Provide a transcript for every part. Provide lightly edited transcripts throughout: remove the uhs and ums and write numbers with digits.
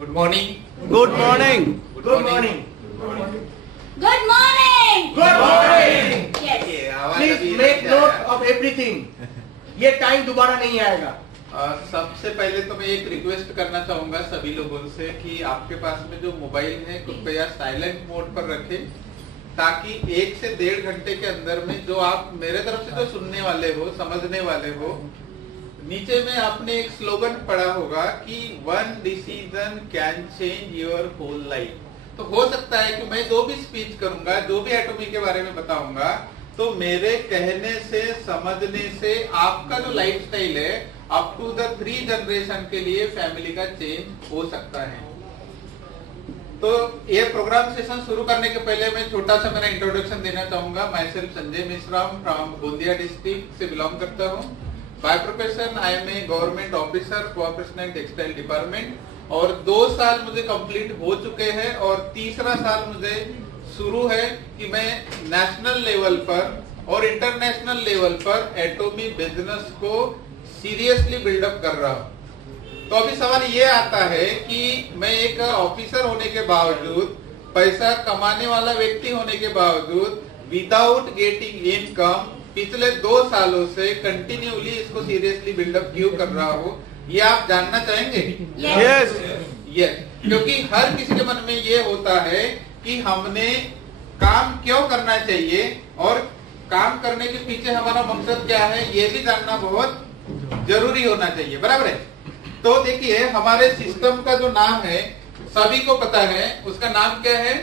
Good morning. Good morning. Good morning. Good morning. Good morning. Yes. Please make note of everything. ये time दोबारा नहीं आएगा। सबसे पहले तो मैं एक रिक्वेस्ट करना चाहूंगा सभी लोगों से कि आपके पास में जो मोबाइल है कृपया साइलेंट मोड पर रखें, ताकि 1 से 1.5 घंटे के अंदर में जो आप मेरे तरफ से जो सुनने वाले हो, समझने वाले हो, नीचे में आपने एक स्लोगन पढ़ा होगा कि 1 decision can change your whole life. तो हो सकता है कि मैं जो भी स्पीच करूंगा, जो भी एटॉमी के बारे में बताऊंगा, तो मेरे कहने से, समझने से आपका जो लाइफस्टाइल है अप टू द 3 जनरेशन के लिए फैमिली का चेंज हो सकता है। तो ये प्रोग्राम सेशन शुरू करने के पहले मैं छोटा सा मेरा इंट्रोडक्शन देना चाहूंगा। Myself Sanjay Mishra from Gondia district से बिलोंग करता हूँ। By profession I am a government officer, cooperation textile department, और 2 साल मुझे कंप्लीट हो चुके हैं और तीसरा साल मुझे शुरू है कि मैं नेशनल लेवल पर और इंटरनेशनल लेवल पर एटॉमी बिजनेस को सीरियसली बिल्डअप कर रहा हूँ। तो अभी सवाल ये आता है कि मैं एक ऑफिसर होने के बावजूद, पैसा कमाने वाला व्यक्ति होने के बावजूद, विदाउट गेटिंग इनकम पिछले 2 सालों से कंटिन्यूली इसको सीरियसली बिल्डअप क्यों कर रहा हूँ, ये आप जानना चाहेंगे? Yes. यस, क्योंकि हर किसी के मन में ये होता है कि हमने काम क्यों करना चाहिए और काम करने के पीछे हमारा मकसद क्या है, ये भी जानना बहुत जरूरी होना चाहिए। बराबर है? तो देखिए, हमारे सिस्टम का जो नाम है सभी को पता है, उसका नाम क्या है?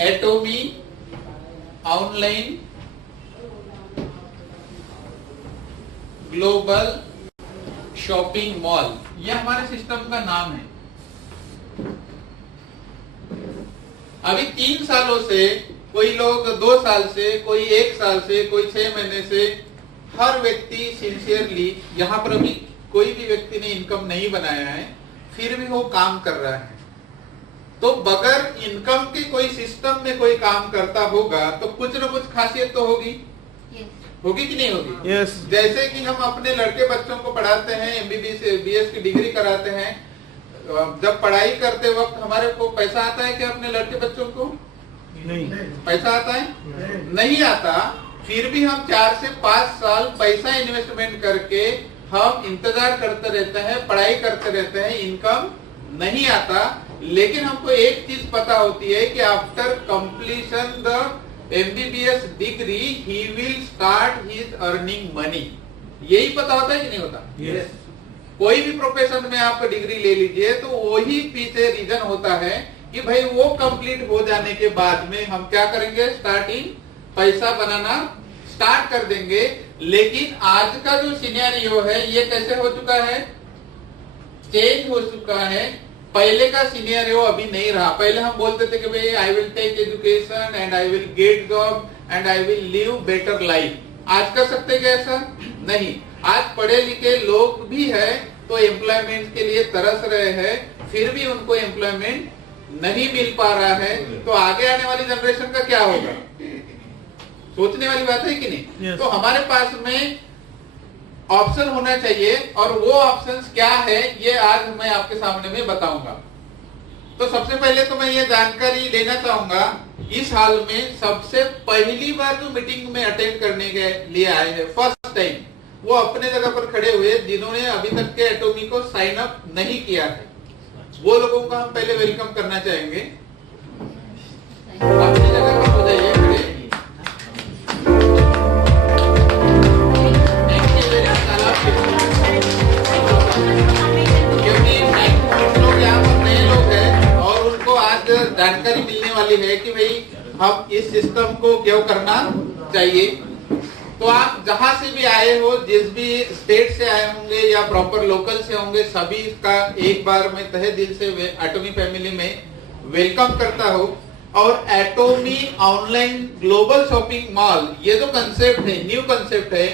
एटॉमी ऑनलाइन ग्लोबल शॉपिंग मॉल, यह हमारे सिस्टम का नाम है। अभी 3 सालों से, कोई लोग 2 साल से, कोई 1 साल से, कोई 6 महीने से, हर व्यक्ति सिंसियरली, यहाँ पर अभी कोई भी व्यक्ति ने इनकम नहीं बनाया है, फिर भी वो काम कर रहा है। तो बगैर इनकम के कोई सिस्टम में कोई काम करता होगा तो कुछ न कुछ खासियत तो होगी। होगी कि नहीं होगी? Yes. जैसे कि हम अपने लड़के बच्चों को पढ़ाते हैं, MBBS BS की डिग्री कराते हैं, जब पढ़ाई करते वक्त हमारे को पैसा आता है क्या अपने लड़के बच्चों को? नहीं। पैसा आता है? नहीं आता। फिर भी हम 4 से 5 साल पैसा इन्वेस्टमेंट करके हम इंतजार करते रहते हैं, पढ़ाई करते रहते हैं, इनकम नहीं आता। लेकिन हमको एक चीज पता होती है कि after completion the MBBS degree he will start his earning money. यही पता होता है कि नहीं होता? Yes. कोई भी प्रोफेशन में आप डिग्री ले लीजिए तो वही पीछे रीजन होता है कि भाई वो कंप्लीट हो जाने के बाद में हम क्या करेंगे? स्टार्टिंग पैसा बनाना स्टार्ट कर देंगे। लेकिन आज का जो सिनेरियो है ये कैसे हो चुका है? चेंज हो चुका है। पहले का सिनेरियो अभी नहीं रहा। पहले हम बोलते थे कि भाई I will take education and I will get job and I will live better life. आज कर सकते क्या ऐसा? नहीं। आज पढ़े लिखे लोग भी है तो एम्प्लॉयमेंट के लिए तरस रहे हैं, फिर भी उनको एम्प्लॉयमेंट नहीं मिल पा रहा है। तो आगे आने वाली जनरेशन का क्या होगा? सोचने वाली बात है कि नहीं? Yes. तो हमारे पास में ऑप्शन होना चाहिए, और वो ऑप्शंस क्या है ये आज मैं आपके सामने में बताऊंगा। तो सबसे पहले तो मैं ये जानकारी लेना चाहूंगा, इस हाल में सबसे पहली बार जो मीटिंग में अटेंड करने के लिए आए हैं, फर्स्ट टाइम, वो अपने जगह पर खड़े हुए जिन्होंने अभी तक के एटॉमी को साइन अप नहीं किया है, वो लोगों का हम पहले वेलकम करना चाहेंगे। अपनी जगह पर हो जाइए खड़े। क्योंकि कुछ लोग यहाँ पर नए लोग हैं और उनको आज जानकारी मिलने वाली है कि भाई हम इस सिस्टम को क्यों करना चाहिए। तो आप जहां से भी आए हो, जिस भी स्टेट से आए होंगे या प्रॉपर लोकल से होंगे, सभी का एक बार मैं तहे दिल से एटॉमी फैमिली में वेलकम करता हूँ। और एटॉमी ऑनलाइन ग्लोबल शॉपिंग मॉल, ये जो कंसेप्ट है, न्यू कंसेप्ट है,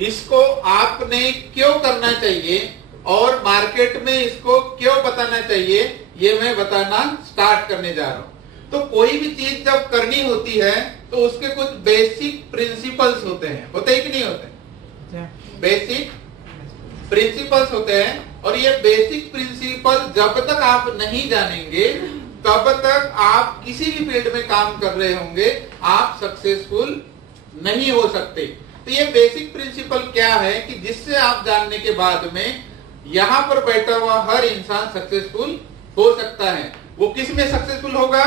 इसको आपने क्यों करना चाहिए और मार्केट में इसको क्यों बताना चाहिए, ये मैं बताना स्टार्ट करने जा रहा हूँ। तो कोई भी चीज जब करनी होती है तो उसके कुछ बेसिक प्रिंसिपल्स होते हैं, होते हैं कि नहीं होते? बेसिक प्रिंसिपल्स होते हैं, और ये बेसिक प्रिंसिपल जब तक आप नहीं जानेंगे तब तक आप किसी भी फील्ड में काम कर रहे होंगे, आप सक्सेसफुल नहीं हो सकते। तो ये बेसिक प्रिंसिपल क्या है कि जिससे आप जानने के बाद में यहां पर बैठा हुआ हर इंसान सक्सेसफुल हो सकता है। वो किस में सक्सेसफुल होगा?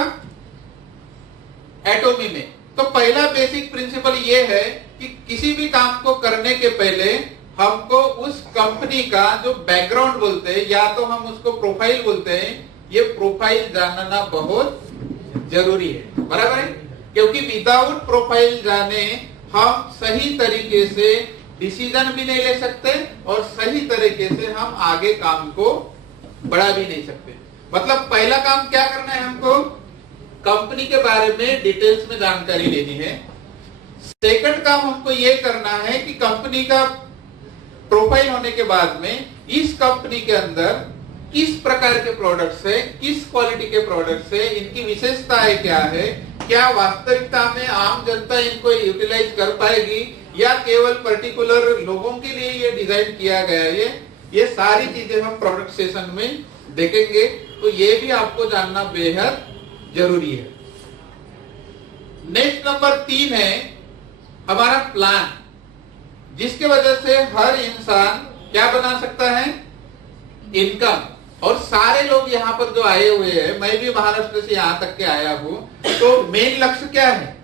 एटॉमी में। तो पहला बेसिक प्रिंसिपल ये है कि किसी भी काम को करने के पहले हमको उस कंपनी का जो बैकग्राउंड बोलते हैं या तो हम उसको प्रोफाइल बोलते हैं, ये प्रोफाइल जानना बहुत जरूरी है, बराबर है? क्योंकि विदाउट प्रोफाइल जाने हम सही तरीके से डिसीजन भी नहीं ले सकते और सही तरीके से हम आगे काम को बढ़ा भी नहीं सकते। मतलब पहला काम क्या करना है? हमको कंपनी के बारे में डिटेल्स में जानकारी लेनी है। सेकंड काम हमको ये करना है कि कंपनी का प्रोफाइल होने के बाद में इस कंपनी के अंदर किस प्रकार के प्रोडक्ट्स है, किस क्वालिटी के प्रोडक्ट्स है, इनकी विशेषताएं क्या है, क्या वास्तविकता में आम जनता इनको यूटिलाइज कर पाएगी या केवल पर्टिकुलर लोगों के लिए ये डिजाइन किया गया है, ये सारी चीजें हम प्रोडक्ट सेशन में देखेंगे। तो ये भी आपको जानना बेहद जरूरी है। नेक्स्ट नंबर 3 है हमारा प्लान, जिसके वजह से हर इंसान क्या बना सकता है? इनकम। और सारे लोग यहाँ पर जो आए हुए हैं, मैं भी महाराष्ट्र से यहाँ तक के आया हूं, तो मेन लक्ष्य क्या है?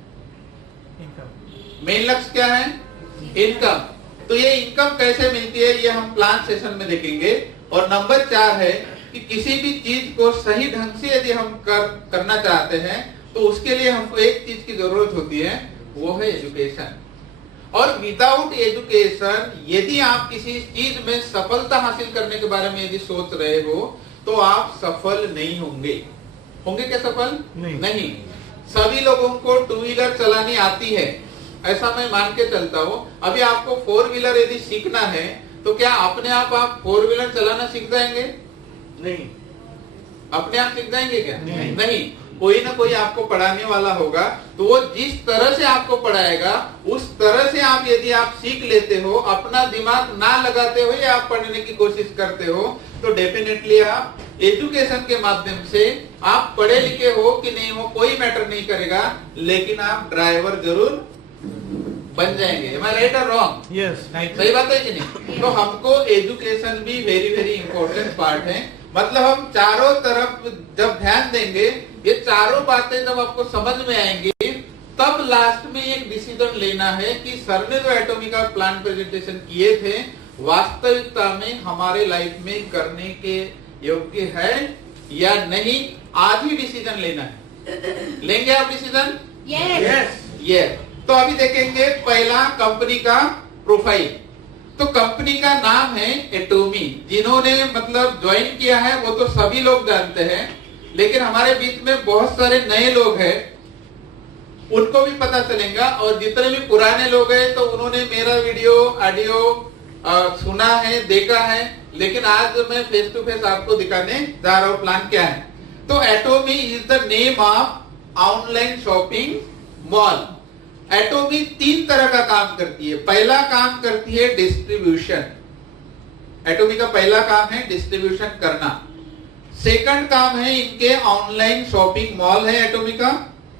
मेन लक्ष्य क्या है? इनकम। तो ये इनकम कैसे मिलती है ये हम प्लान सेशन में देखेंगे। और नंबर 4 है कि किसी भी चीज को सही ढंग से यदि हम करना चाहते हैं तो उसके लिए हमको एक चीज की जरूरत होती है, वो है एजुकेशन। और विदाउट एजुकेशन यदि आप किसी चीज में सफलता हासिल करने के बारे में यदि सोच रहे हो तो आप सफल नहीं होंगे। होंगे क्या सफल? नहीं। सभी लोगों को 2 व्हीलर चलानी आती है, ऐसा मैं मान के चलता हूँ। अभी आपको 4 व्हीलर यदि सीखना है तो क्या अपने आप 4 व्हीलर चलाना सीख जाएंगे? नहीं। अपने आप सीख जाएंगे क्या? नहीं। कोई ना कोई आपको पढ़ाने वाला होगा, तो वो जिस तरह से आपको पढ़ाएगा उस तरह से आप यदि आप सीख लेते हो, अपना दिमाग ना लगाते हुए आप पढ़ने की कोशिश करते हो, तो डेफिनेटली आप एजुकेशन के माध्यम से आप पढ़े लिखे हो कि नहीं हो कोई मैटर नहीं करेगा, लेकिन आप ड्राइवर जरूर बन जाएंगे। Am I right or wrong? Yes. सही बात है कि नहीं? तो हमको एजुकेशन भी वेरी वेरी इंपॉर्टेंट पार्ट है। मतलब हम चारों तरफ जब ध्यान देंगे, ये चारों बातें जब आपको समझ में आएंगी, तब लास्ट में एक डिसीजन लेना है कि सर ने जो एटॉमी का प्लान प्रेजेंटेशन किए थे वास्तविकता में हमारे लाइफ में करने के योग्य है या नहीं। आज ही डिसीजन लेना है। लेंगे आप डिसीजन? यस। तो अभी देखेंगे पहला कंपनी का प्रोफाइल। तो कंपनी का नाम है एटॉमी। जिन्होंने मतलब ज्वाइन किया है वो तो सभी लोग जानते हैं, लेकिन हमारे बीच में बहुत सारे नए लोग हैं, उनको भी पता चलेगा। और जितने भी पुराने लोग हैं तो उन्होंने मेरा वीडियो ऑडियो सुना है, देखा है, लेकिन आज मैं फेस टू फेस आपको दिखाने जा रहा हूँ प्लान क्या है। तो एटॉमी is the name of online shopping mall. एटॉमी 3 तरह का काम करती है। पहला काम करती है डिस्ट्रीब्यूशन। एटॉमी का पहला काम है डिस्ट्रीब्यूशन करना। सेकंड काम है इनके ऑनलाइन शॉपिंग मॉल है। एटॉमी का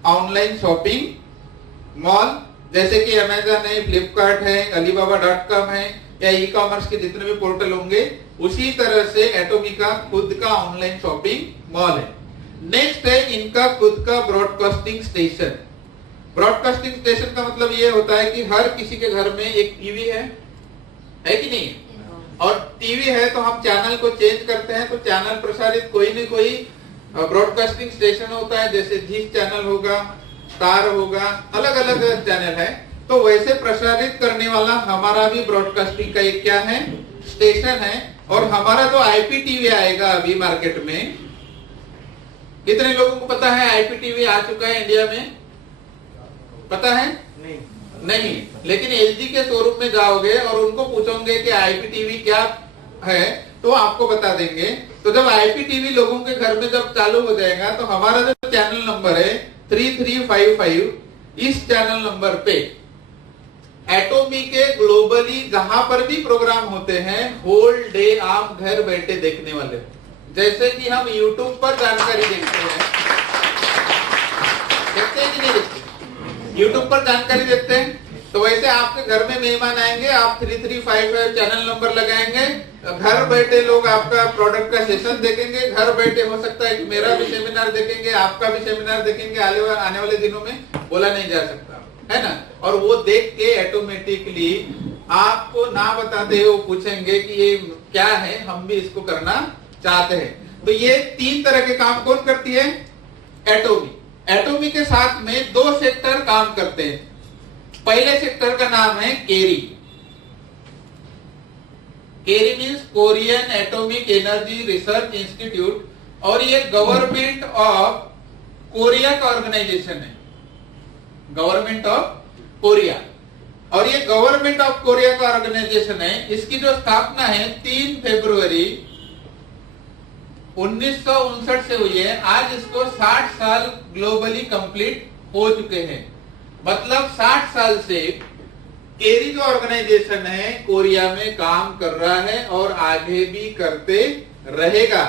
ऑनलाइन शॉपिंग मॉल जैसे कि अमेजन है, फ्लिपकार्ट है, alibaba.com है या ई कॉमर्स के जितने भी पोर्टल होंगे, उसी तरह से एटॉमी का खुद का ऑनलाइन शॉपिंग मॉल है। नेक्स्ट है इनका खुद का ब्रॉडकास्टिंग स्टेशन। ब्रॉडकास्टिंग स्टेशन का मतलब ये होता है कि हर किसी के घर में एक टीवी है कि नहीं? और टीवी है तो हम चैनल को चेंज करते हैं, तो चैनल प्रसारित कोई न कोई ब्रॉडकास्टिंग स्टेशन होता है, जैसे जी चैनल होगा, स्टार होगा, अलग अलग चैनल है। तो वैसे प्रसारित करने वाला हमारा भी ब्रॉडकास्टिंग का एक क्या है? स्टेशन है। और हमारा जो आईपीटीवी आएगा अभी मार्केट में, कितने लोगों को पता है आईपीटीवी आ चुका है इंडिया में? पता है? नहीं। लेकिन एलजी के शोरूम में जाओगे और उनको पूछोगे कि आईपीटीवी क्या है तो आपको बता देंगे। तो जब आईपीटीवी लोगों के घर में जब चालू हो जाएगा तो हमारा जो चैनल नंबर है 3355, इस चैनल नंबर पे एटॉमी के ग्लोबली जहां पर भी प्रोग्राम होते हैं होल डे आप घर बैठे देखने वाले। जैसे कि हम YouTube पर जानकारी देखते हैं कि नहीं देखते? YouTube पर जानकारी देखते हैं, तो वैसे आपके घर में मेहमान आएंगे, आप 3355 चैनल नंबर लगाएंगे, घर बैठे लोग आपका प्रोडक्ट का सेशन देखेंगे, घर बैठे हो सकता है कि मेरा भी सेमिनार देखेंगे, आपका भी सेमिनार देखेंगे, आने वाले दिनों में बोला नहीं जा सकता, है ना। और वो देख के ऑटोमेटिकली आपको ना बताते वो पूछेंगे कि ये क्या है, हम भी इसको करना चाहते हैं। तो ये 3 तरह के काम कौन करती है? एटोमी। एटोमी के साथ में 2 सेक्टर काम करते हैं। पहले सेक्टर का नाम है KAERI. KAERI means Korean atomic energy research institute, और ये गवर्नमेंट ऑफ कोरिया का ऑर्गेनाइजेशन है, गवर्नमेंट ऑफ कोरिया। और ये गवर्नमेंट ऑफ कोरिया का ऑर्गेनाइजेशन है। इसकी जो स्थापना है 3 फरवरी 1959 से हुई है। आज इसको 60 साल ग्लोबली कंप्लीट हो चुके हैं। मतलब 60 साल से केरी जो ऑर्गेनाइजेशन है कोरिया में काम कर रहा है और आगे भी करते रहेगा।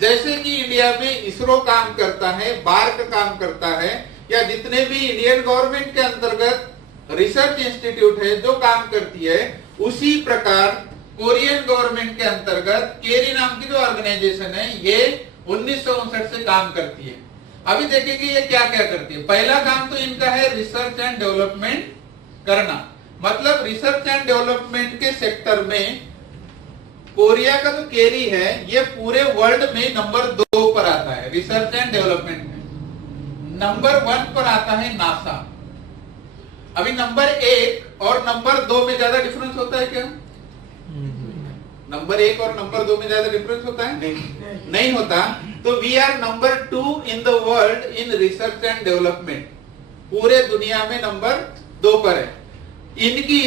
जैसे कि इंडिया में इसरो काम करता है, बार्क काम करता है, या जितने भी इंडियन गवर्नमेंट के अंतर्गत रिसर्च इंस्टीट्यूट है जो काम करती है, उसी प्रकार कोरियन गवर्नमेंट के अंतर्गत केरी नाम की जो ऑर्गेनाइजेशन है ये 1959 से काम करती है। अभी देखेंगे ये क्या क्या करती है। पहला काम तो इनका है रिसर्च एंड डेवलपमेंट करना। मतलब रिसर्च एंड डेवलपमेंट के सेक्टर में कोरिया का जो केरी है ये पूरे वर्ल्ड में नंबर 2 पर आता है। रिसर्च एंड डेवलपमेंट में नंबर 1 पर आता है नासा। अभी नंबर 1 और नंबर 2 में ज्यादा डिफरेंस होता है क्या? नंबर 1 और नंबर 2 में ज्यादा डिफरेंस होता है? नहीं होता। तो we are number 2 in the world in research and development. पूरे दुनिया में नंबर 2 पर है। इनकी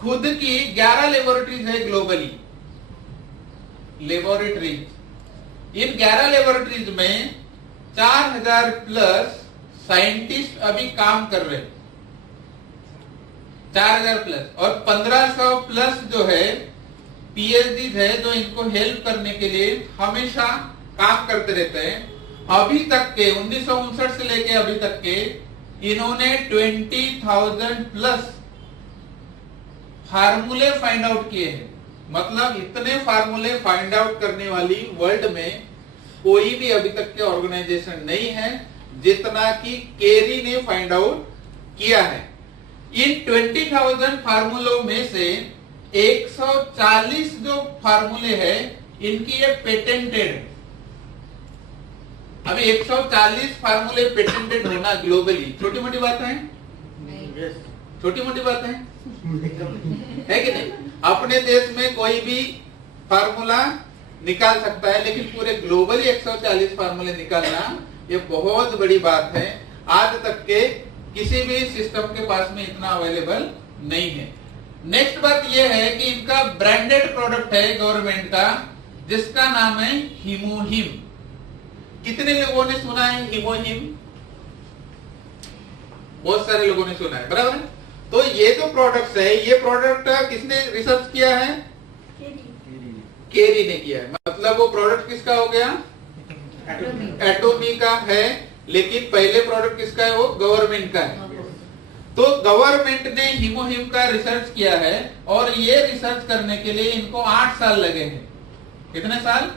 खुद की 11 लेबोरेटरीज है ग्लोबली। लेबोरेटरीज, इन 11 लेबोरेटरीज में 4000 प्लस साइंटिस्ट अभी काम कर रहे हैं। 4000 प्लस, और 1500 प्लस जो है पीएचडी है जो इनको हेल्प करने के लिए हमेशा काम करते रहते हैं। अभी तक के 1959 से लेके अभी तक के इन्होंने 20,000 प्लस फार्मूले फाइंड आउट किए हैं। मतलब इतने फार्मूले फाइंड आउट करने वाली वर्ल्ड में कोई भी अभी तक के ऑर्गेनाइजेशन नहीं है जितना कि केरी ने फाइंड आउट किया है। इन 20,000 फार्मूलों में से 140 जो फार्मूले हैं इनकी ये पेटेंटेड। अभी 140 फार्मूले पेटेंटेड होना ग्लोबली छोटी मोटी बात है? छोटी मोटी बात है कि नहीं? अपने देश में कोई भी फार्मूला निकाल सकता है, लेकिन पूरे ग्लोबली 140 फार्मूले निकालना ये बहुत बड़ी बात है। आज तक के किसी भी सिस्टम के पास में इतना अवेलेबल नहीं है। नेक्स्ट बात यह है कि इनका ब्रांडेड प्रोडक्ट है गवर्नमेंट का, जिसका नाम है हिमोहिम। कितने लोगों ने सुना है हिमोहिम? बहुत सारे लोगों ने सुना है, बराबर है। तो ये जो प्रोडक्ट्स है, ये प्रोडक्ट किसने रिसर्च किया है? केरी ने किया है। मतलब वो प्रोडक्ट किसका हो गया? एटॉमी का है, लेकिन पहले प्रोडक्ट किसका है? वो गवर्नमेंट का है। तो गवर्नमेंट ने हिमोहिम का रिसर्च किया है, और ये रिसर्च करने के लिए इनको 8 साल लगे हैं। कितने साल?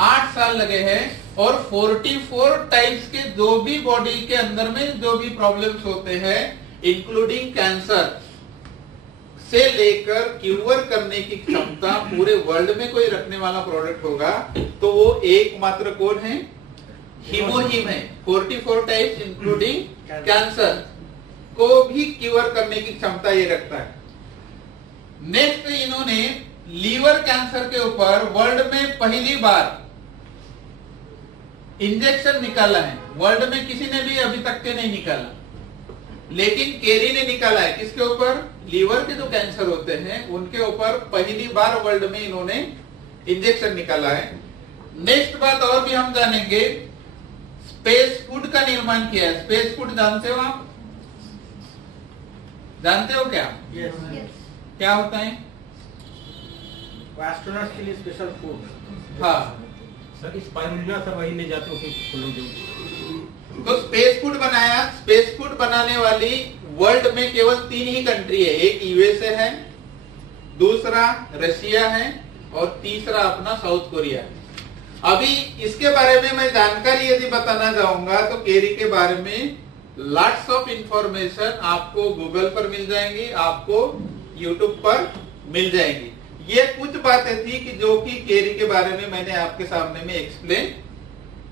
8 साल लगे हैं। और 44 टाइप्स के जो भी बॉडी के अंदर में जो भी प्रॉब्लम्स होते हैं, इंक्लूडिंग कैंसर से लेकर क्यूर करने की क्षमता पूरे वर्ल्ड में कोई रखने वाला प्रोडक्ट होगा तो वो एकमात्र कौन है? हिमोहिम है। 44 टाइप्स इंक्लूडिंग कैंसर को भी क्यूर करने की क्षमता ये रखता है। नेक्स्ट इन्होंने लीवर कैंसर के ऊपर वर्ल्ड में पहली बार इंजेक्शन निकाला है। वर्ल्ड में किसी ने भी अभी तक के नहीं निकाला, लेकिन केरी ने निकाला है। किसके ऊपर? लीवर के जो कैंसर होते हैं उनके ऊपर पहली बार वर्ल्ड में इन्होंने इंजेक्शन निकाला है। नेक्स्ट बात और भी हम जानेंगे, स्पेस फूड का निर्माण किया है। स्पेस फूड जानते हो आप? जानते हो क्या? क्या होता है? एस्ट्रोनॉट्स के लिए स्पेशल फूड। हाँ, सर स्पाइरुलिना सब वही ले जाते हो कि लोग जो तो स्पेस फूड बनाया। स्पेस फूड बनाने वाली वर्ल्ड में केवल 3 ही कंट्री है। एक यूएसए है, दूसरा रशिया है और तीसरा अपना साउथ कोरिया है। अभी इसके बारे में मैं जानकारी यदि बताना चाहूंगा तो केरी के बारे में लॉट्स ऑफ इंफॉर्मेशन आपको गूगल पर मिल जाएंगी, आपको यूट्यूब पर मिल जाएंगी। ये कुछ बातें थी कि जो कि केरी के बारे में मैंने आपके सामने में एक्सप्लेन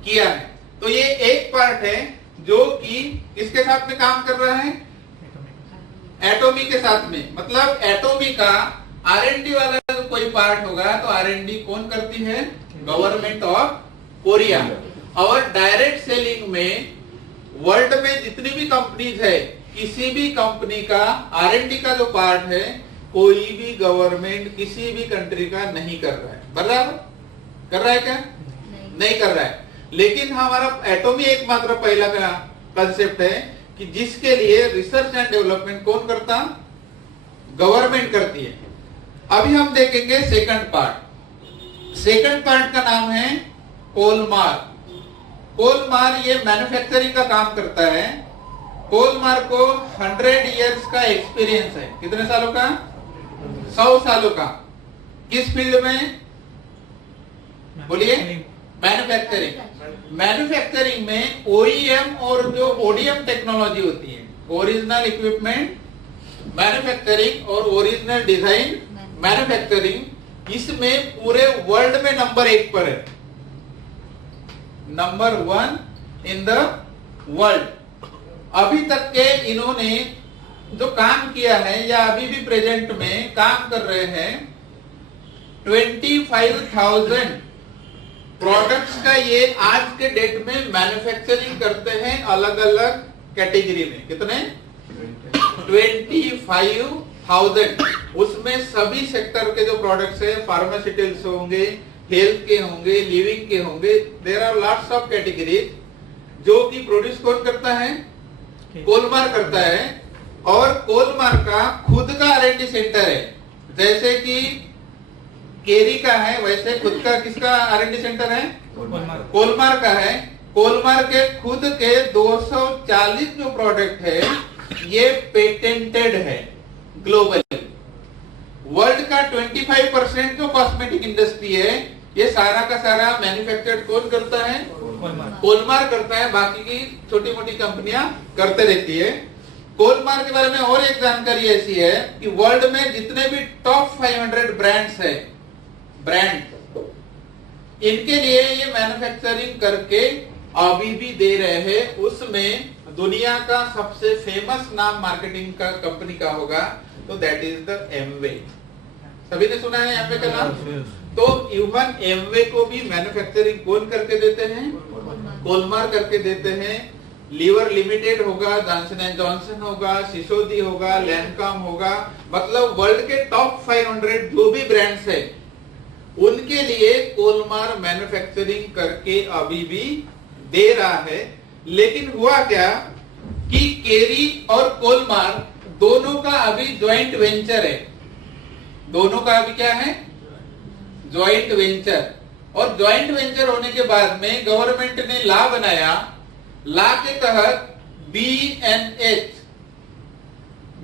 किया है। तो ये एक पार्ट है जो कि किसके साथ में काम कर रहा है, एटॉमी के साथ में। मतलब एटॉमी का R&D वाला जो कोई पार्ट होगा तो R&D कौन करती है, गवर्नमेंट ऑफ कोरिया। और डायरेक्ट सेलिंग में वर्ल्ड में जितनी भी कंपनीज है, किसी भी कंपनी का R&D का जो पार्ट है कोई भी गवर्नमेंट किसी भी कंट्री का नहीं कर रहा है। बराबर कर रहा है क्या? नहीं कर रहा है। लेकिन हमारा एटॉमी एकमात्र पहला का कंसेप्ट है कि जिसके लिए रिसर्च एंड डेवलपमेंट कौन करता, गवर्नमेंट करती है। अभी हम देखेंगे सेकंड पार्ट। सेकंड पार्ट का नाम है कोलमार। कोलमार ये मैन्युफैक्चरिंग का काम करता है। कोलमार को 100 इयर्स का एक्सपीरियंस है। कितने सालों का? 100 सालों का। किस फील्ड में बोलिए? मैन्युफैक्चरिंग। मैन्युफैक्चरिंग में OEM और जो ODM टेक्नोलॉजी होती है, ओरिजिनल इक्विपमेंट मैन्युफैक्चरिंग और ओरिजिनल डिजाइन मैन्युफैक्चरिंग, इसमें पूरे वर्ल्ड में नंबर 1 पर है, नंबर 1 इन द वर्ल्ड। अभी तक के इन्होंने जो काम किया है या अभी भी प्रेजेंट में काम कर रहे हैं 25,000 प्रोडक्ट्स का ये आज के डेट में मैन्युफैक्चरिंग करते हैं अलग अलग कैटेगरी में। कितने? 25,000। उसमें सभी सेक्टर के जो प्रोडक्ट्स है, फार्मास्यूटिकल्स होंगे, हेल्थ के होंगे, लिविंग के होंगे, there are lots of categories जो कि प्रोड्यूस कौन करता है, कोलमार करता है। और कोलमार का खुद का R&D सेंटर है, जैसे कि केरी का है वैसे खुद का किसका R&D सेंटर है, कोलमार का है। कोलमार के खुद के 240 जो प्रोडक्ट है ये पेटेंटेड है ग्लोबली। वर्ल्ड का 25% जो कॉस्मेटिक इंडस्ट्री है ये सारा का सारा मैन्युफैक्चर्ड कौन करता है, कोलमार करता है। बाकी की छोटी मोटी कंपनियां करते रहती है। कोलमार के बारे में और एक जानकारी ऐसी है कि वर्ल्ड में जितने भी टॉप 500 ब्रांड्स है, ब्रांड, इनके लिए ये मैन्युफैक्चरिंग करके अभी भी दे रहे हैं। उसमें दुनिया का सबसे फेमस नाम मार्केटिंग का कंपनी का होगा तो दैट इज द एमवे। सभी ने सुना है एमवे का नाम? तो इवन एमवे को भी मैन्युफैक्चरिंग कौन करके देते हैं, कोलमार करके देते हैं। लीवर लिमिटेड होगा, जॉनसन एंड जॉनसन होगा, सिसोदी होगा, लैंडकॉम होगा, मतलब वर्ल्ड के टॉप 500 जो भी ब्रांड्स है उनके लिए कोलमार मैन्युफैक्चरिंग करके अभी भी दे रहा है। लेकिन हुआ क्या कि केरी और कोलमार दोनों का अभी ज्वाइंट वेंचर है। दोनों का अभी क्या है, ज्वाइंट वेंचर। और ज्वाइंट वेंचर होने के बाद में गवर्नमेंट ने लॉ बनाया। लॉ के तहत BNH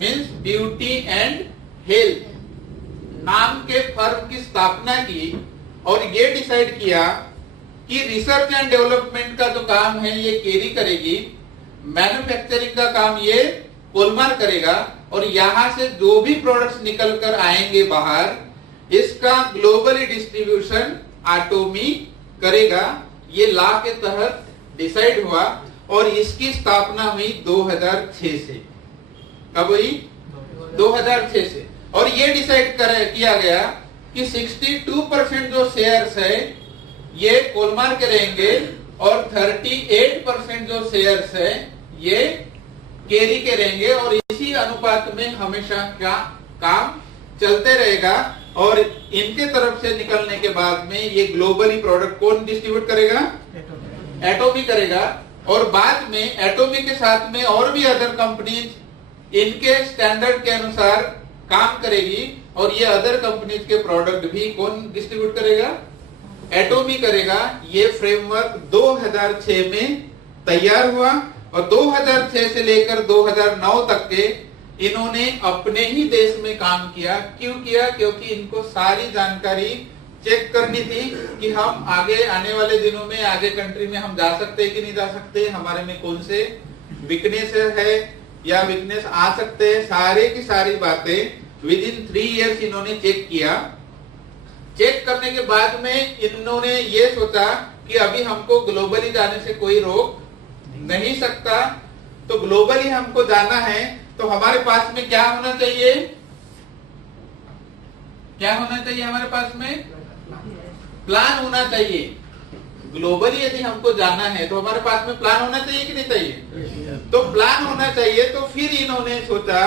means beauty and health नाम के फर्म की स्थापना की और ये डिसाइड किया कि रिसर्च एंड डेवलपमेंट का जो काम है ये केरी करेगी, मैन्युफैक्चरिंग का काम ये कोलमार करेगा, और यहां से जो भी प्रोडक्ट्स निकल कर आएंगे बाहर, इसका ग्लोबली डिस्ट्रीब्यूशन एटॉमी करेगा। ये लॉ के तहत डिसाइड हुआ और इसकी स्थापना हुई 2006 से। कब हुई? 2006 से। और ये डिसाइड किया गया कि 62% जो शेयर्स है ये कोलमार के रहेंगे और 38% जो शेयर्स है ये केरी के रहेंगे। और इसी अनुपात में हमेशा क्या काम चलते रहेगा। और इनके तरफ से निकलने के बाद में ये ग्लोबली प्रोडक्ट कौन डिस्ट्रीब्यूट करेगा, एटॉमी करेगा। और बाद में एटॉमी के साथ में और भी अदर कंपनीज इनके स्टैंडर्ड के अनुसार काम करेगी और ये अदर कंपनीज के प्रोडक्ट भी कौन डिस्ट्रीब्यूट करेगा, एटोमी करेगा। ये फ्रेमवर्क 2006 में तैयार हुआ और 2006 से लेकर 2009 तक के इन्होंने अपने ही देश में काम किया। क्यों किया? क्योंकि इनको सारी जानकारी चेक करनी थी कि हम आगे आने वाले दिनों में आगे कंट्री में हम जा सकते हैं कि नहीं जा सकते, हमारे में कौन से वीकनेस है या वीकनेस आ सकते हैं, सारे की सारी बातें विद इन 3 इयर्स इन्होंने चेक किया। चेक करने के बाद में इन्होंने ये सोचा कि अभी हमको ग्लोबली जाने से कोई रोक नहीं सकता, तो ग्लोबली हमको जाना है तो हमारे पास में क्या होना चाहिए? क्या होना चाहिए हमारे पास में? प्लान होना चाहिए। ग्लोबली यदि हमको जाना है तो हमारे पास में प्लान होना चाहिए कि नहीं चाहिए? तो प्लान होना चाहिए। तो फिर इन्होंने सोचा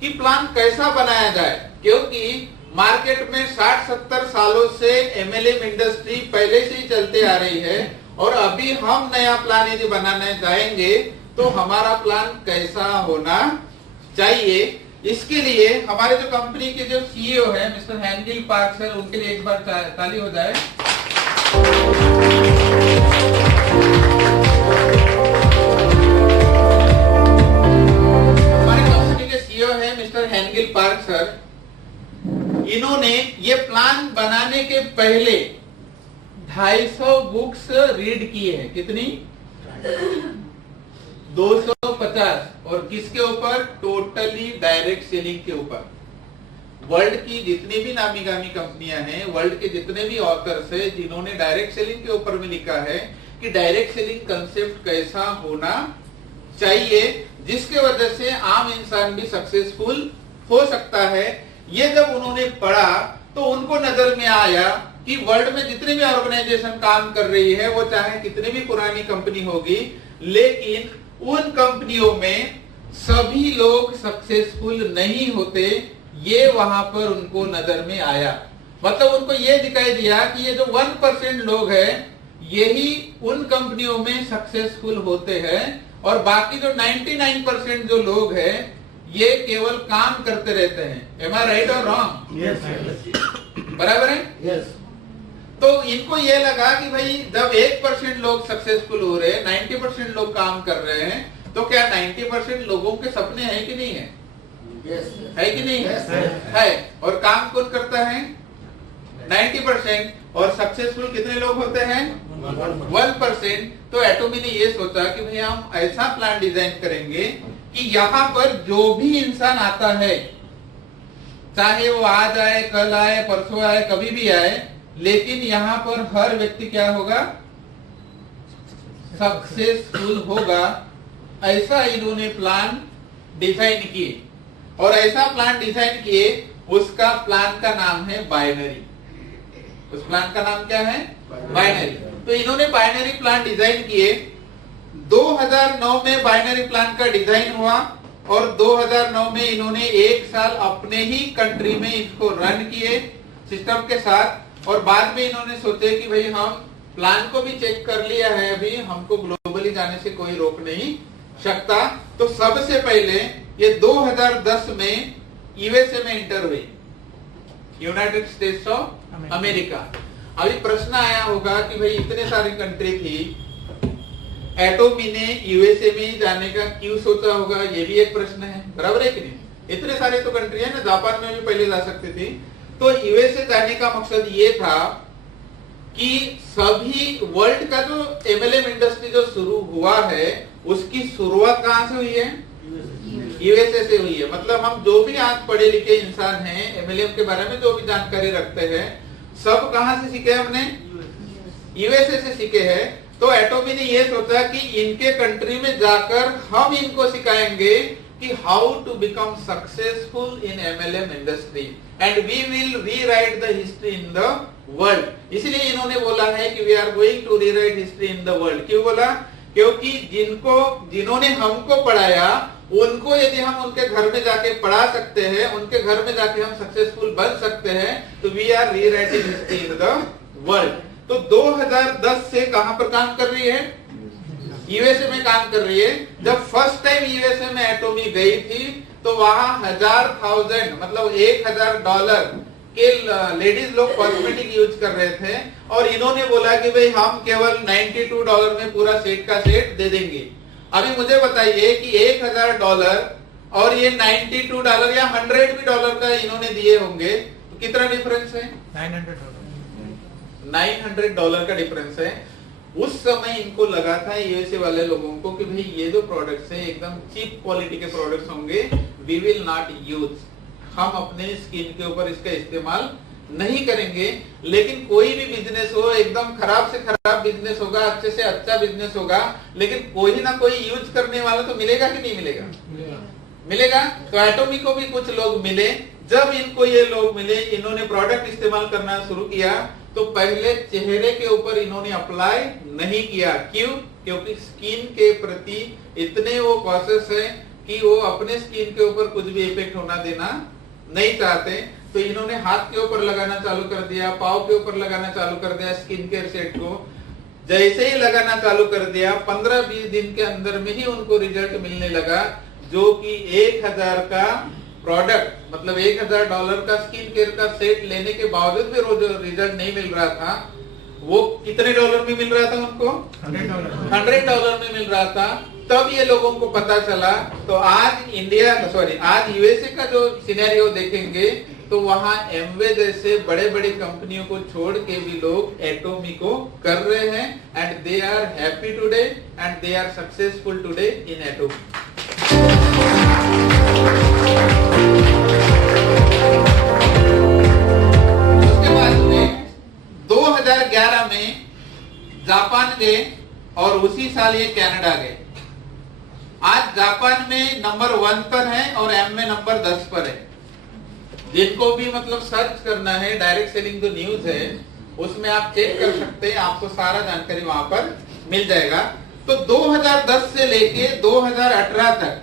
कि प्लान कैसा बनाया जाए, क्योंकि मार्केट में 60-70 सालों से MLM इंडस्ट्री पहले से ही चलते आ रही है और अभी हम नया प्लान यदि बनाने जाएंगे तो हमारा प्लान कैसा होना चाहिए। इसके लिए हमारे जो कंपनी के जो CEO है मिस्टर हैंगिल पार्क सर, उनके लिए एक बार ताली हो जाए। हमारे कंपनी के CEO है मिस्टर हैंगिल पार्क सर। इन्होंने ये प्लान बनाने के पहले 250 बुक्स रीड किए हैं। कितनी? 250। और किसके ऊपर? टोटली डायरेक्ट सेलिंग के ऊपर। वर्ल्ड की जितनी भी नामी गामी कंपनियां हैं, वर्ल्ड के जितने भी ऑथर्स हैं जिन्होंने डायरेक्ट सेलिंग के ऊपर में लिखा है कि डायरेक्ट सेलिंग कंसेप्ट कैसा होना चाहिए जिसके वजह से आम इंसान भी सक्सेसफुल हो सकता है। ये जब उन्होंने पढ़ा तो उनको नजर में आया कि वर्ल्ड में जितनी भी ऑर्गेनाइजेशन काम कर रही है, वो चाहे कितनी भी पुरानी कंपनी होगी, लेकिन उन कंपनियों में सभी लोग सक्सेसफुल नहीं होते। ये वहां पर उनको नजर में आया। मतलब उनको ये दिखाई दिया कि ये जो 1% लोग हैं यही उन कंपनियों में सक्सेसफुल होते हैं और बाकी जो 99% जो लोग हैं ये केवल काम करते रहते हैं। एम आई राइट और रॉन्ग? बराबर है? यस। तो इनको ये लगा कि भाई जब 1% लोग सक्सेसफुल हो रहे हैं, 90% लोग काम कर रहे हैं, तो क्या 90% लोगों के सपने हैं कि नहीं है? है कि नहीं है? और काम कौन करता है? 90%। और सक्सेसफुल कितने लोग होते हैं? 1%। तो एटोमी ने ये सोचा कि भाई हम ऐसा प्लान डिजाइन करेंगे कि यहाँ पर जो भी इंसान आता है, चाहे वो आज आए, कल आए, परसों आए, कभी भी आए, लेकिन यहाँ पर हर व्यक्ति क्या होगा? सक्सेसफुल होगा। ऐसा इन्होंने प्लान डिजाइन किए और ऐसा प्लान डिजाइन किए, उसका प्लान का नाम है बाइनरी। उस प्लान का नाम क्या है? बाइनरी। तो इन्होंने बाइनरी प्लान डिजाइन किए। 2009 में बाइनरी प्लान का डिजाइन हुआ और 2009 में इन्होंने 1 साल अपने ही कंट्री में इसको रन किए सिस्टम के साथ। और बाद में इन्होंने सोचे कि भाई हम प्लान को भी चेक कर लिया है, अभी हमको ग्लोबली जाने से कोई रोक नहीं सकता। तो सबसे पहले ये 2010 में यूएसए में इंटर हुई, यूनाइटेड स्टेट्स ऑफ अमेरिका। अभी प्रश्न आया होगा कि भाई इतने सारी कंट्री थी, एटोमी ने यूएसए में जाने का क्यों सोचा होगा? ये भी एक प्रश्न है। बराबर है कि नहीं? इतने सारे तो कंट्री है ना, जापान में भी पहले जा सकती थी। तो यूएसए जाने का मकसद ये था कि सभी वर्ल्ड का जो एमएलएम इंडस्ट्री जो शुरू हुआ है उसकी शुरुआत कहां से हुई है? यूएसए से हुई है। मतलब हम जो भी आज पढ़े लिखे इंसान हैं, एमएलएम के बारे में जो भी जानकारी रखते हैं, सब कहां से सीखे हमने? यूएसए से सीखे हैं। तो एटोमी ने ये सोचा कि इनके कंट्री में जाकर हम इनको सिखाएंगे कि how to become successful in MLM industry and we will rewrite the history in the world. इसलिए इन्होंने बोला है कि we are going to rewrite history in the world. क्यों बोला? क्योंकि जिन्होंने हमको पढ़ाया उनको यदि हम उनके घर में जाके पढ़ा सकते हैं, उनके घर में जाके हम सक्सेसफुल बन सकते हैं, तो we are rewriting history in the world. तो 2010 से कहां पर काम कर रही है? यूएसए में काम कर रही है। जब फर्स्ट टाइम यूएसए में एटोमी गई थी तो वहां 1000 मतलब $1000 के लेडीज लोग कॉस्मेटिक यूज कर रहे थे और इन्होंने बोला कि भाई हम केवल $92 में पूरा सेट का सेट दे देंगे। अभी मुझे बताइए कि $1000 और ये $92 या $100 का इन्होंने दिए होंगे तो कितना डिफरेंस है? $900 का डिफरेंस है। उस समय इनको लगा था यूएसए वाले लोगों को कि भाई ये जो प्रोडक्ट्स हैं एकदम चीप क्वालिटी के प्रोडक्ट्स होंगे, वी विल नॉट यूज, हम अपने स्किन के ऊपर इसका इस्तेमाल नहीं करेंगे। लेकिन कोई भी बिजनेस हो, एकदम खराब से खराब बिजनेस होगा, अच्छे से अच्छा बिजनेस होगा, लेकिन कोई ना कोई यूज करने वाला तो मिलेगा कि नहीं मिलेगा? मिलेगा। तो एटॉमी को भी कुछ लोग मिले। जब इनको ये लोग मिले, इन्होंने प्रोडक्ट इस्तेमाल करना शुरू किया तो पहले चेहरे के ऊपर इन्होंने अप्लाई नहीं किया। क्यों? क्योंकि स्किन के प्रति इतने वो कॉशियस है कि वो अपने स्किन के ऊपर कुछ भी इफेक्ट होना देना नहीं चाहते। तो इन्होंने हाथ के ऊपर लगाना चालू कर दिया, पाँव के ऊपर लगाना चालू कर दिया स्किन केयर सेट को। जैसे ही लगाना चालू कर दिया, 15-20 दिन के अंदर में ही उनको रिजल्ट मिलने लगा, जो कि 1000 का प्रोडक्ट मतलब $1000 का स्किन केयर का सेट लेने के बावजूद भी रोज रिजल्ट नहीं मिल रहा था। वो कितने डॉलर में मिल रहा था उनको? $100 में मिल रहा था। तब ये लोगों को पता चला। तो आज आज यूएसए का जो सिनेरियो देखेंगे तो वहां एमवे जैसे बड़े बड़े कंपनियों को छोड़ के भी लोग एटॉमी को कर रहे हैं and they are happy today and they are successful today in Atomy. उसके बाद में 2011 में जापान गए और उसी साल ये कनाडा गए। आज जापान में नंबर 1 पर है और एम में नंबर 10 पर है। जिनको भी मतलब सर्च करना है, डायरेक्ट सेलिंग जो न्यूज है उसमें आप चेक कर सकते हैं, आपको सारा जानकारी वहां पर मिल जाएगा। तो 2010 से लेके 2018 तक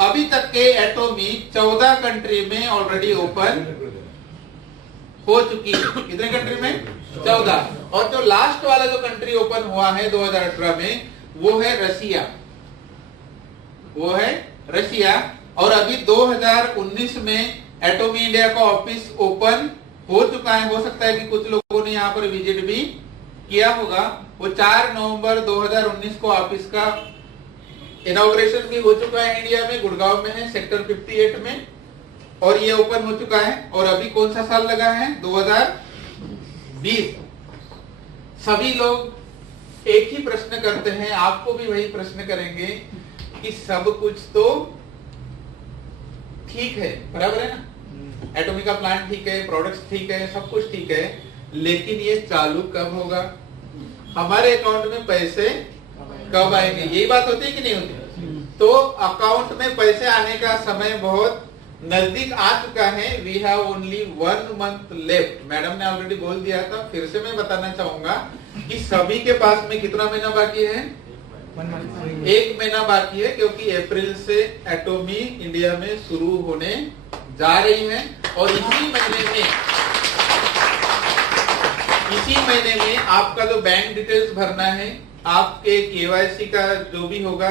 अभी तक के एटॉमी 14 कंट्री में ऑलरेडी ओपन हो चुकी है। कितने कंट्री में? 14। और जो लास्ट वाला जो कंट्री ओपन हुआ है 2018 में वो है रशिया। और अभी 2019 में एटॉमी इंडिया का ऑफिस ओपन हो चुका है। हो सकता है कि कुछ लोगों ने यहाँ पर विजिट भी किया होगा। वो 4 नवंबर 2019 को ऑफिस का इनॉग्रेशन भी हो चुका है। इंडिया में गुड़गांव में है, सेक्टर 58 में, और ये ओपन हो चुका है। और अभी कौन सा साल लगा है? 2020। सभी लोग एक ही प्रश्न करते हैं, आपको भी वही प्रश्न करेंगे कि सब कुछ तो ठीक है, बराबर है ना? एटॉमी का प्लांट ठीक है, प्रोडक्ट्स ठीक है, सब कुछ ठीक है, लेकिन ये चालू कब होगा? हमारे अकाउंट में पैसे कब आएंगे? यही बात होती है कि नहीं होती? तो अकाउंट में पैसे आने का समय बहुत नजदीक आ चुका है। We have only 1 month left. Madam ने ऑलरेडी बोल दिया था, फिर से मैं बताना चाहूंगा कि सभी के पास में कितना महीना बाकी है? 1 महीना बाकी है, क्योंकि अप्रैल से एटॉमी इंडिया में शुरू होने जा रही है। और इसी महीने में आपका जो बैंक डिटेल्स भरना है, आपके केवाईसी का जो भी होगा,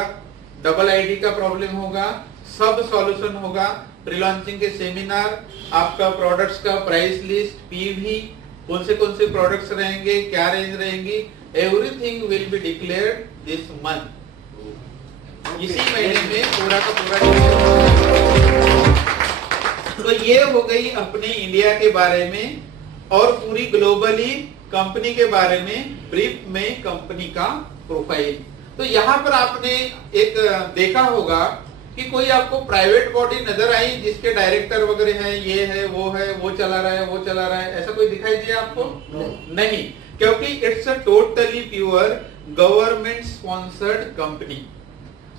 डबल आईडी का प्रॉब्लम होगा, सब सॉल्यूशन होगा। प्री लॉन्चिंग के सेमिनार, आपका प्रोडक्ट्स का प्राइस लिस्ट, पीवी, कौन से प्रोडक्ट्स रहेंगे, क्या रेंज रहेंगी, everything will be declared this month. इसी महीने में पूरा का पूरा। तो ये हो गई अपने इंडिया के बारे में और पूरी ग्लोबली कंपनी के बारे में ब्रीफ में कंपनी का प्रोफाइल। तो यहाँ पर आपने एक देखा होगा कि कोई आपको प्राइवेट बॉडी नजर आई जिसके डायरेक्टर वगैरह हैं, ये है, वो चला रहा है, ऐसा कोई दिखाई दिया आपको? नहीं, क्योंकि it's a totally pure government sponsored company.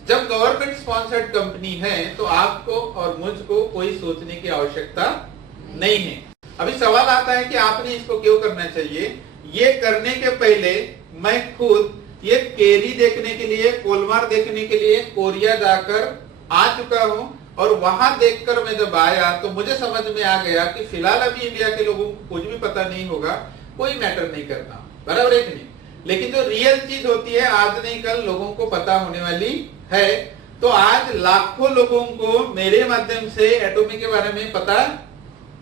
जब गवर्नमेंट स्पॉन्सर्ड कंपनी है तो आपको और मुझको कोई सोचने की आवश्यकता नहीं है। अभी सवाल आता है कि आपने इसको क्यों करना चाहिए। ये करने के पहले मैं खुद ये केरी देखने के लिए, कोलमार देखने के लिए कोरिया जाकर आ चुका हूं, और वहां देखकर मैं जब आया तो मुझे समझ में आ गया कि फिलहाल अभी इंडिया के लोगों को कुछ भी पता नहीं होगा, कोई मैटर नहीं करता, बराबर है कि नहीं? लेकिन जो रियल चीज होती है आज नहीं कल लोगों को पता होने वाली है। तो आज लाखों लोगों को मेरे माध्यम से एटॉमी के बारे में पता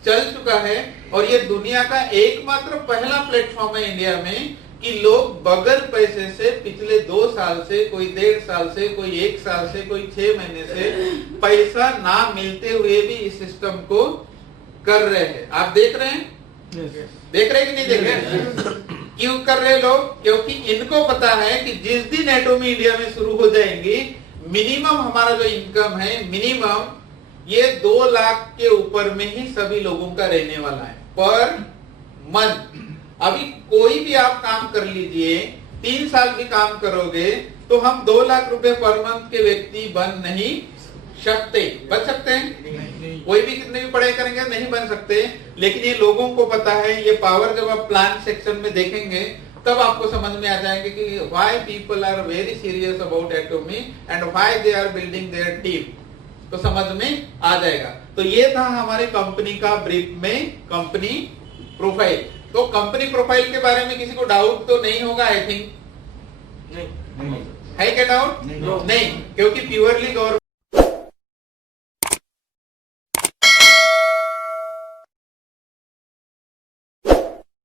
चल चुका है और ये दुनिया का एकमात्र पहला प्लेटफॉर्म है इंडिया में कि लोग बगैर पैसे से पिछले 2 साल से, कोई 1.5 साल से, कोई 1 साल से, कोई 6 महीने से पैसा ना मिलते हुए भी इस सिस्टम को कर रहे हैं। आप देख रहे हैं? देख रहे हैं कि नहीं देख रहे? क्यों कर रहे लोग? क्योंकि इनको पता है कि जिस दिन एटॉमी इंडिया में शुरू हो जाएंगी, मिनिमम हमारा जो इनकम है, मिनिमम ये 2 लाख के ऊपर में ही सभी लोगों का रहने वाला है पर मंथ। अभी कोई भी आप काम कर लीजिए, 3 साल भी काम करोगे तो हम 2 लाख रुपए पर मंथ के व्यक्ति बन नहीं सकते। बन सकते हैं? कोई भी कितने भी पढ़ाई करेंगे नहीं बन सकते। लेकिन ये लोगों को पता है। ये पावर जब आप प्लान सेक्शन में देखेंगे तब आपको समझ में आ जाएंगे कि why people are very serious about Atomy and why they are building their team, तो समझ में आ जाएगा। तो ये था हमारे कंपनी का ब्रीफ में कंपनी प्रोफाइल। तो कंपनी प्रोफाइल के बारे में किसी को डाउट तो नहीं होगा आई थिंक? नहीं है क्या डाउट? नहीं, क्योंकि प्योरली गवर्नमेंट